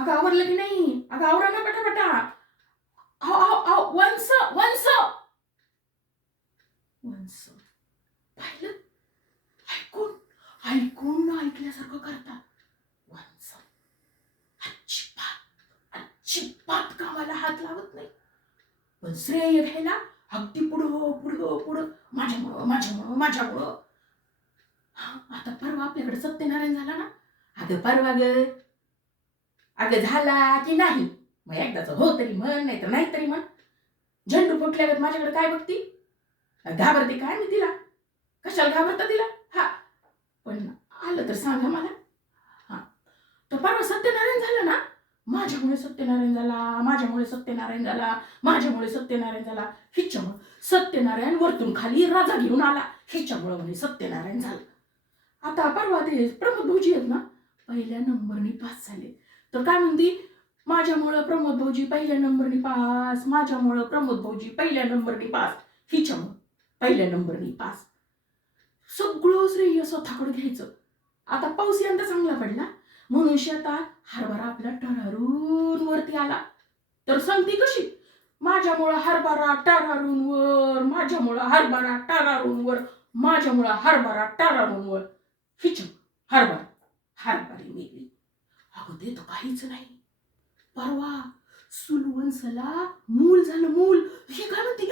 अगं आवरलं की नाही? अगं आवरा ना पटापटा. अहो, अहो, अहो, वंस वंस वंस पाहिलं? ऐकून ऐकून ऐकल्यासारखं करतात. वंस अजिबात अजिबात कामाला हात लावत नाही. पण श्रेय घ्यायला अगदी पुढं पुढं पुढं माझ्यामुळं माझ्यामुळं माझ्यामुळं. आता परवा आपल्याकडे सत्यनारायण झाला ना. अगं परवा ग, अगं झाला की नाही? मग एकदाच हो तरी म्हण, नाही तर नाही तरी म्हण. झेंडू फुटल्यावर माझ्याकडे काय बघती? घाबरते काय मी तिला? कशाला घाबरता तिला? हा, पण आलं तर सांगा मला. हा, तर परवा सत्यनारायण झालं ना. माझ्यामुळे सत्यनारायण झाला, माझ्यामुळे सत्यनारायण झाला, माझ्यामुळे सत्यनारायण झाला. हिच्यामुळं सत्यनारायण वरतून खाली राजा घेऊन आला, हिच्यामुळं म्हणे सत्यनारायण झालं. आता परवा ते प्रमोद भाऊजी आहेत ना, पहिल्या नंबरनी पास झाले. तर काय म्हणती, माझ्यामुळं प्रमोद भाऊजी पहिल्या नंबरनी पास, माझ्यामुळं प्रमोद भाऊजी पहिल्या नंबरनी पास, हिच्यामुळं पहिल्या नंबरनी पास. सगळं श्रेय स्वतःकडे घ्यायचं. आता पाऊस यंदा चांगला पडला म्हणून शेतात हरभरा आपला टरारून वरती आला. तर सांगती कशी, माझ्यामुळं हरभरा टरारून वर, माझ्यामुळं हरभरा टरारून वर, माझ्यामुळं हरभरा टरारून वर. हिच्या हरभरा हरभरी मेली. अगं ते तर काहीच नाही. परवा सुलवंसला मूल झालं, मूल. ही काय म्हणते,